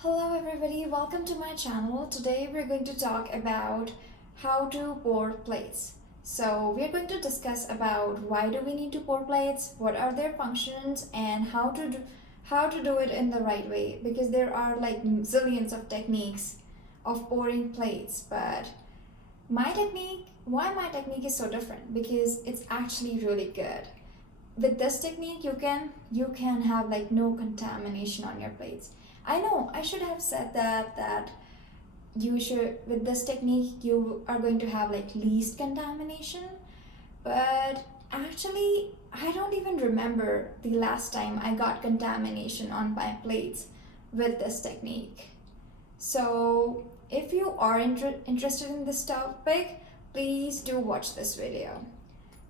Hello everybody, welcome to my channel. Today we're going to talk about how to pour plates. So we're going to discuss about why do we need to pour plates, what are their functions, and how to do it in the right way, because there are like zillions of techniques of pouring plates, but why my technique is so different, because it's actually really good. With this technique you can have like no contamination on your plates. I know I should have said that you should, with this technique you are going to have like least contamination, but actually I don't even remember the last time I got contamination on my plates with this technique. So if you are interested in this topic, please do watch this video.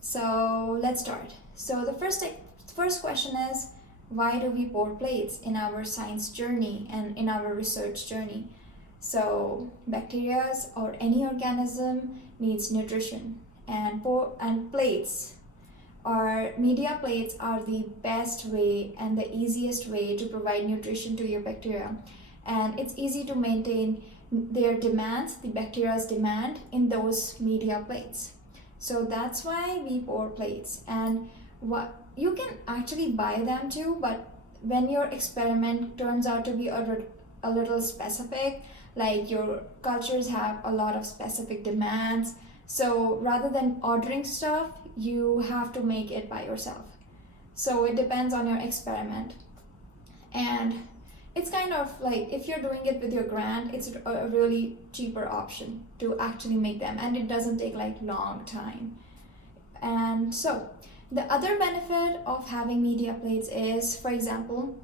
So let's start. So the first question is, why do we pour plates in our science journey and in our research journey? So bacteria or any organism needs nutrition, and plates or media plates are the best way and the easiest way to provide nutrition to your bacteria. And it's easy to maintain their demands, the bacteria's demand in those media plates. So that's why we pour plates. And what you can actually buy them too, but when your experiment turns out to be a little specific, like your cultures have a lot of specific demands, so rather than ordering stuff, you have to make it by yourself. So it depends on your experiment. And it's kind of like, if you're doing it with your grant, it's a really cheaper option to actually make them, and it doesn't take like long time. And so the other benefit of having media plates is, for example,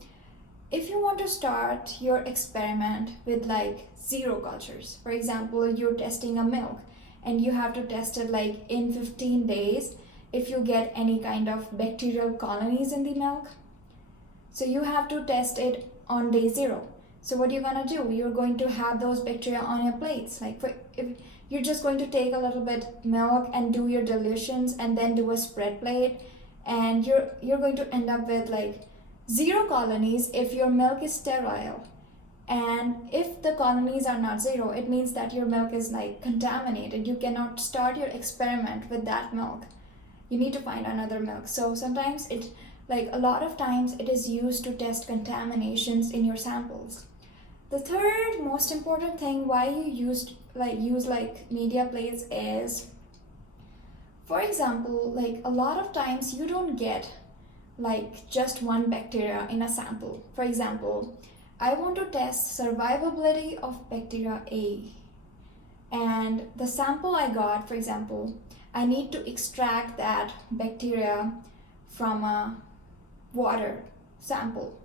if you want to start your experiment with like zero cultures, for example, you're testing a milk and you have to test it like in 15 days if you get any kind of bacterial colonies in the milk. So you have to test it on day 0. So what you're gonna do, you're going to have those bacteria on your plates. If you're just going to take a little bit milk and do your dilutions and then do a spread plate, and you're going to end up with like 0 colonies if your milk is sterile. And if the colonies are not 0, it means that your milk is like contaminated. You cannot start your experiment with that milk. You need to find another milk. So sometimes a lot of times it is used to test contaminations in your samples. The third most important thing why you use media plates is, for example, like a lot of times you don't get like just one bacteria in a sample. For example, I want to test survivability of bacteria A, and the sample I got, for example, I need to extract that bacteria from a water sample.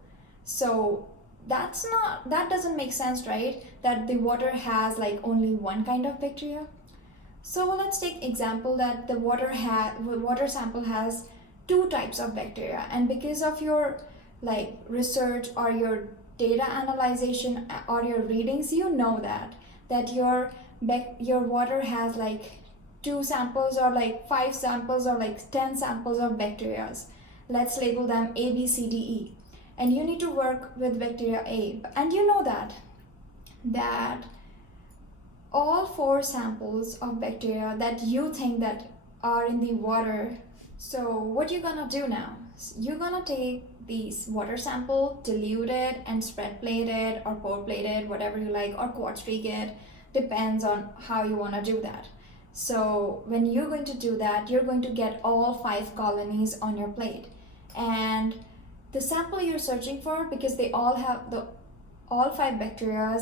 So that doesn't make sense, right? That the water has like only one kind of bacteria. So let's take example that the water sample has 2 types of bacteria, and because of your like research or your data analyzation or your readings, you know that your water has like 2 samples or like 5 samples or like 10 samples of bacteria. Let's label them A, B, C, D, E. And you need to work with bacteria A. And you know that all 4 samples of bacteria that you think that are in the water. So what you're gonna do now? You're gonna take these water sample, dilute it and spread plate it or pour plate it, whatever you like, or quartz streak it. Depends on how you wanna do that. So when you're going to do that, you're going to get all 5 colonies on your plate. And the sample you're searching for, because they all 5 bacteria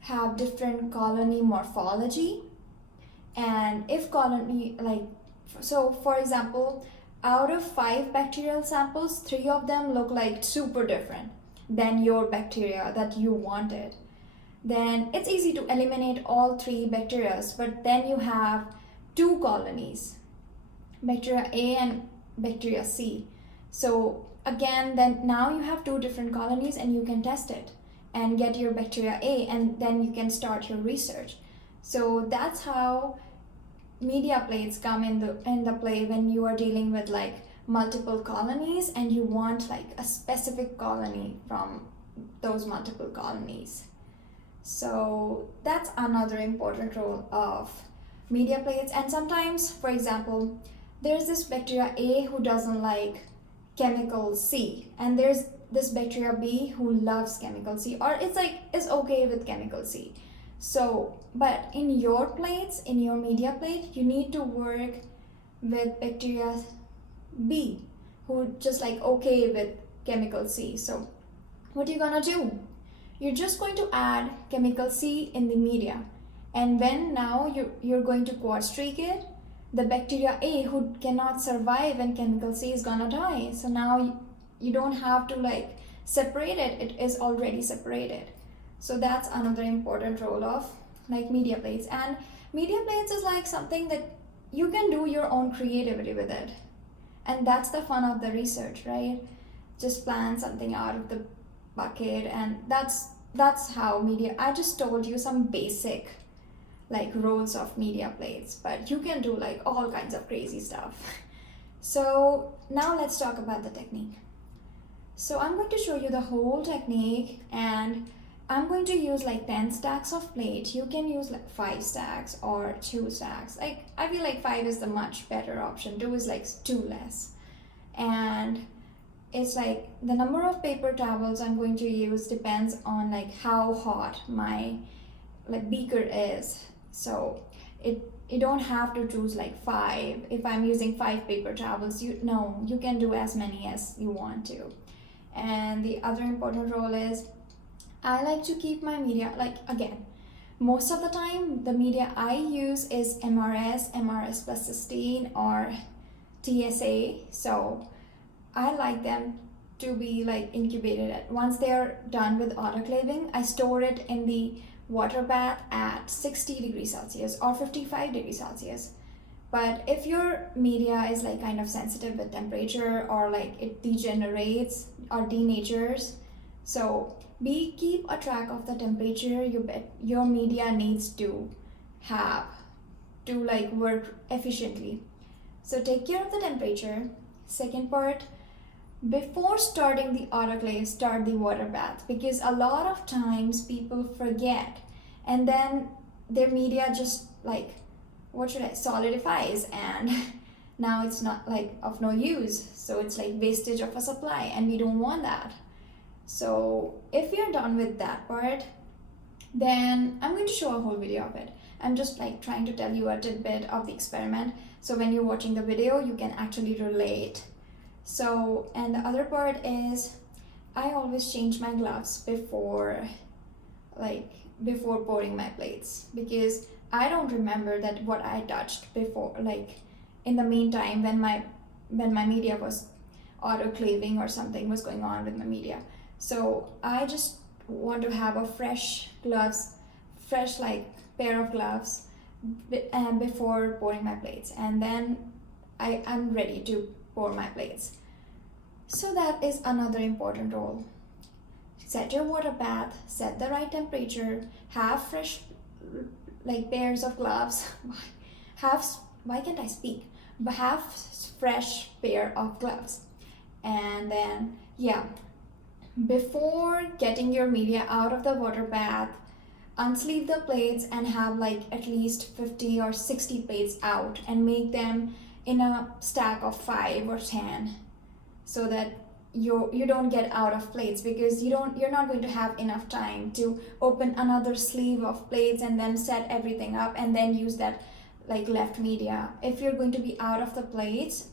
have different colony morphology. And if colony so for example, out of 5 bacterial samples, 3 of them look like super different than your bacteria that you wanted, then it's easy to eliminate all 3 bacteria, but then you have 2 colonies, bacteria A and bacteria C. So again, then now you have 2 different colonies and you can test it and get your bacteria A, and then you can start your research. So that's how media plates come in the play when you are dealing with like multiple colonies and you want like a specific colony from those multiple colonies. So that's another important role of media plates. And sometimes, for example, there's this bacteria A who doesn't like chemical C, and there's this bacteria B who loves chemical C, or it's like is okay with chemical C. So, but in your plates, in your media plate, you need to work with bacteria B who just like okay with chemical C. So, what are you gonna do? You're just going to add chemical C in the media, and when now you're going to quad streak it, the bacteria A who cannot survive when chemical C is gonna die. So now you don't have to like separate it, it is already separated. So that's another important role of like media plates. And media plates is like something that you can do your own creativity with it, and that's the fun of the research, right? Just plan something out of the bucket, and that's how media. I just told you some basic like roles of media plates, but you can do like all kinds of crazy stuff. So now let's talk about the technique. So I'm going to show you the whole technique, and I'm going to use like 10 stacks of plate. You can use like 5 stacks or 2 stacks. Like I feel like 5 is the much better option. 2 is like too less. And it's like the number of paper towels I'm going to use depends on like how hot my like beaker is. So you don't have to choose like 5. If I'm using 5 paper towels, you can do as many as you want to. And the other important role is I like to keep my media, like again, most of the time the media I use is MRS plus cysteine, or TSA. So I like them to be like incubated. Once they're done with autoclaving, I store it in the water bath at 60 degrees Celsius or 55 degrees Celsius. But if your media is like kind of sensitive with temperature, or like it degenerates or denatures, so keep a track of the temperature your media needs to have to like work efficiently. So take care of the temperature. Second part, before starting the autoclave, start the water bath, because a lot of times people forget, and then their media just like solidifies, and now it's not like of no use, so it's like wastage of a supply, and we don't want that. So if you're done with that part, then I'm going to show a whole video of it. I'm just like trying to tell you a tidbit of the experiment, so when you're watching the video you can actually relate. So, and the other part is I always change my gloves before pouring my plates, because I don't remember that what I touched before, like in the meantime when my media was autoclaving or something was going on with my media. So I just want to have a fresh like pair of gloves before pouring my plates, and then I'm ready to pour my plates. So that is another important role. Set your water bath, set the right temperature, have fresh like pairs of gloves. Why can't I speak? But have fresh pair of gloves. And then before getting your media out of the water bath, unsleeve the plates and have like at least 50 or 60 plates out, and make them in a stack of 5 or 10, so that you don't get out of plates, because you're not going to have enough time to open another sleeve of plates and then set everything up and then use that like left media. If you're going to be out of plates,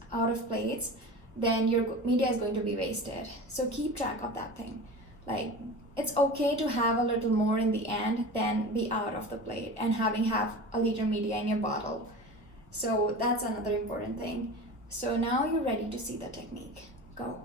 then your media is going to be wasted. So keep track of that thing. Like it's okay to have a little more in the end than be out of the plate and having half a liter media in your bottle. So that's another important thing. So now you're ready to see the technique. Go.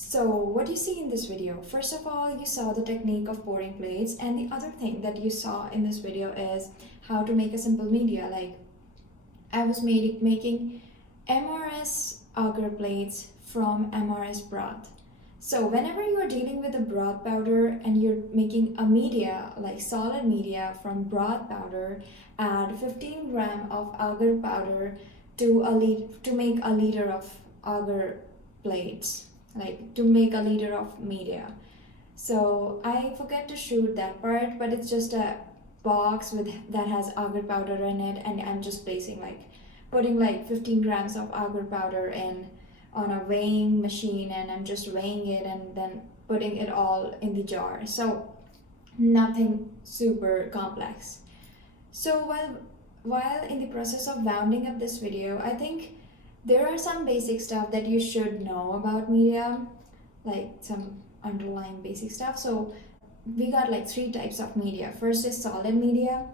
So what you see in this video, first of all, you saw the technique of pouring plates, and the other thing that you saw in this video is how to make a simple media. Like I was making MRS agar plates from MRS broth. So whenever you are dealing with a broth powder and you're making a media, like solid media from broth powder, add 15 gram of agar powder to make a liter of agar plates, like to make a liter of media. So I forget to shoot that part, but it's just a box with that has agar powder in it, and I'm just putting like 15 grams of agar powder in on a weighing machine, and I'm just weighing it and then putting it all in the jar. So nothing super complex. So while in the process of rounding up this video, I think there are some basic stuff that you should know about media, like some underlying basic stuff. So we got like three types of media. First is solid media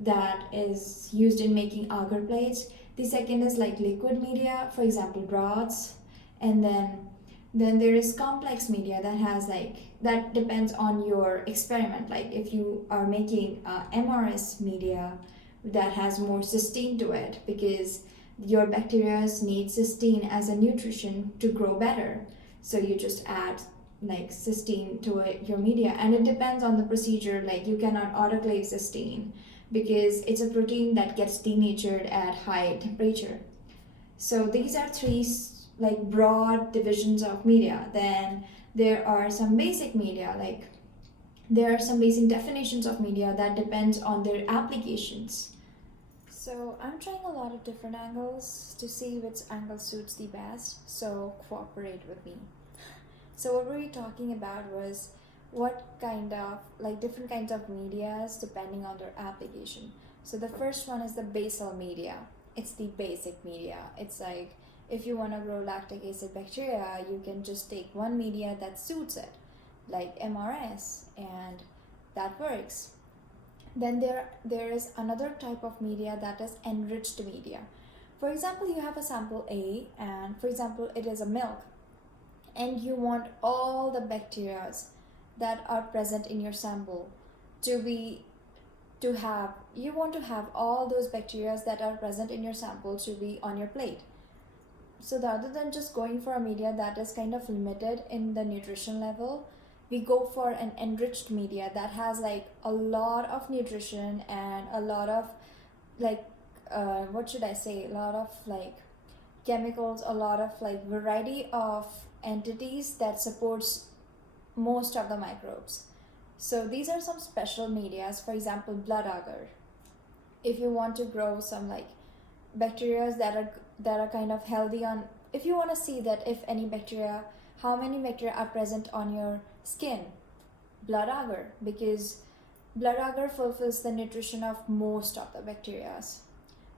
that is used in making agar plates. The second is like liquid media, for example broths, and then there is complex media that has like that depends on your experiment. Like if you are making MRS media that has more cysteine to it, because your bacteria need cysteine as a nutrition to grow better, so you just add like cysteine to your media, and it depends on the procedure. Like you cannot autoclave cysteine because it's a protein that gets denatured at high temperature. So these are three like broad divisions of media. Then there are some basic media, like there are some basic definitions of media that depends on their applications. So I'm trying a lot of different angles to see which angle suits the best, so cooperate with me. So what we were talking about was what kind of like different kinds of medias depending on their application. So the first one is the basal media. It's the basic media. It's like if you want to grow lactic acid bacteria, you can just take one media that suits it, like MRS, and that works. Then there is another type of media that is enriched media. For example, you have a sample A, and for example it is a milk, and you want all the bacteria that are present in your sample you want to have all those bacteria that are present in your sample to be on your plate. So rather than just going for a media that is kind of limited in the nutrition level, we go for an enriched media that has like a lot of nutrition and a lot of like what should I say, a lot of like chemicals, a lot of like variety of entities that supports most of the microbes. So these are some special medias. For example, blood agar. If you want to grow some like bacteria that are kind of healthy on, if you want to see that if any bacteria, how many bacteria are present on your skin, blood agar, because blood agar fulfills the nutrition of most of the bacteria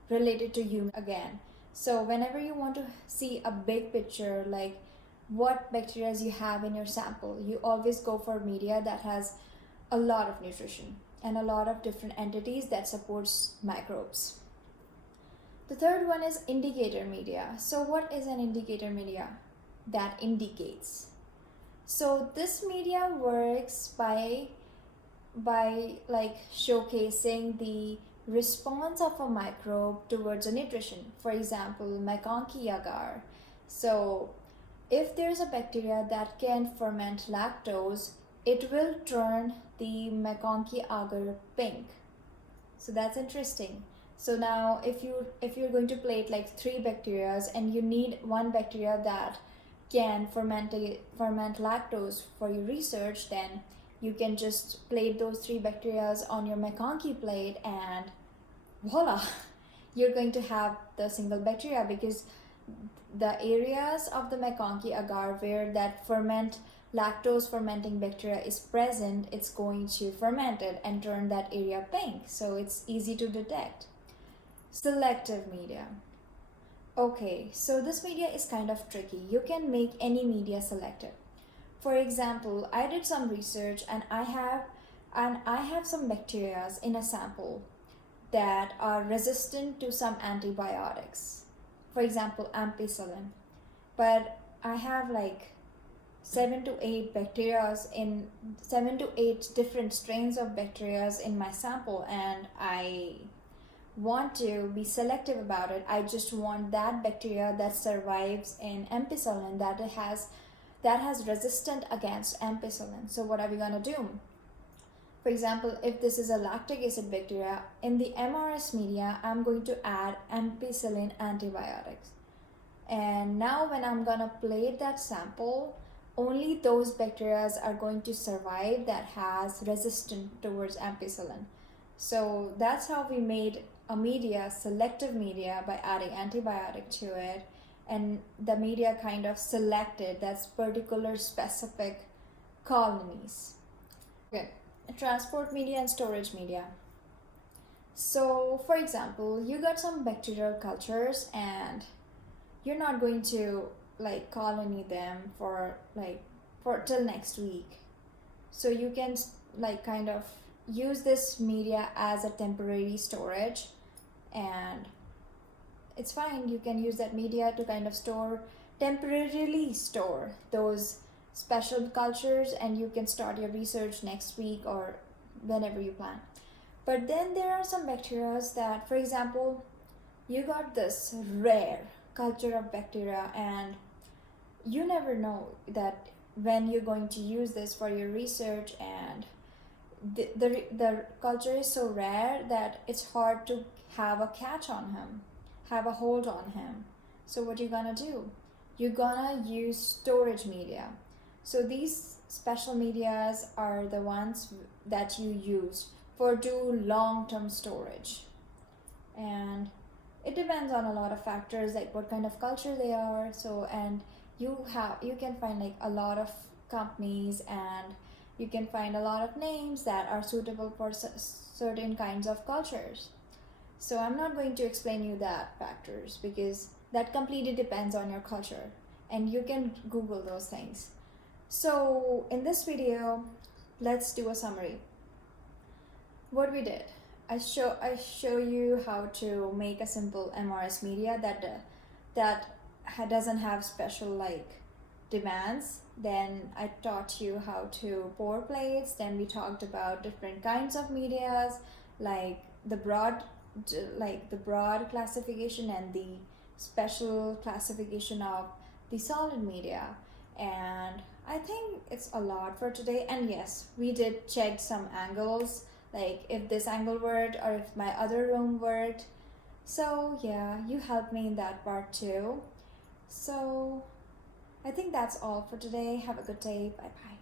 related to you again. So whenever you want to see a big picture, like what bacteria you have in your sample, you always go for media that has a lot of nutrition and a lot of different entities that supports microbes. The third one is indicator media. So what is an indicator media? That indicates. So this media works by like showcasing the response of a microbe towards a nutrition. For example, McConkey agar. So if there's a bacteria that can ferment lactose, it will turn the McConkey agar pink. So that's interesting. So now if you're going to plate like 3 bacteria and you need one bacteria that can ferment lactose for your research, then you can just plate those 3 bacteria on your McConkey plate, and voila, you're going to have the single bacteria, because the areas of the McConkey agar where that lactose fermenting bacteria is present, it's going to ferment it and turn that area pink, so it's easy to detect. Selective media. Okay, so this media is kind of tricky. You can make any media selective. For example, I did some research and I have some bacteria in a sample that are resistant to some antibiotics. For example, ampicillin. But I have like seven to eight seven to eight different strains of bacteria in my sample, and I want to be selective about it. I just want that bacteria that survives in ampicillin, that has resistant against ampicillin. So what are we gonna do? For example, if this is a lactic acid bacteria, in the MRS media, I'm going to add ampicillin antibiotics. And now when I'm gonna plate that sample, only those bacteria are going to survive that has resistant towards ampicillin. So that's how we made a media, selective media, by adding antibiotic to it. And the media kind of selected that particular specific colonies. Okay, transport media and storage media. So for example, you got some bacterial cultures and you're not going to like colony them for till next week. So you can like kind of use this media as a temporary storage, and it's fine. You can use that media to kind of temporarily store those special cultures, and you can start your research next week or whenever you plan. But then there are some bacteria that, for example, you got this rare culture of bacteria and you never know that when you're going to use this for your research, and the culture is so rare that it's hard to have a catch on him, have a hold on him. So what you're gonna do? You're gonna use storage media. So these special medias are the ones that you use for long-term storage, and it depends on a lot of factors like what kind of culture they are. So and you can find like a lot of companies, and you can find a lot of names that are suitable for certain kinds of cultures. So I'm not going to explain you that factors because that completely depends on your culture, and you can Google those things. So in this video, let's do a summary. What we did, I show you how to make a simple MRS media that doesn't have special like demands. Then I taught you how to pour plates. Then we talked about different kinds of medias, like the broad classification and the special classification of the solid media. And I think it's a lot for today. And yes, we did check some angles, like if this angle worked or if my other room worked. So yeah, you helped me in that part too. So I think that's all for today. Have a good day. Bye bye.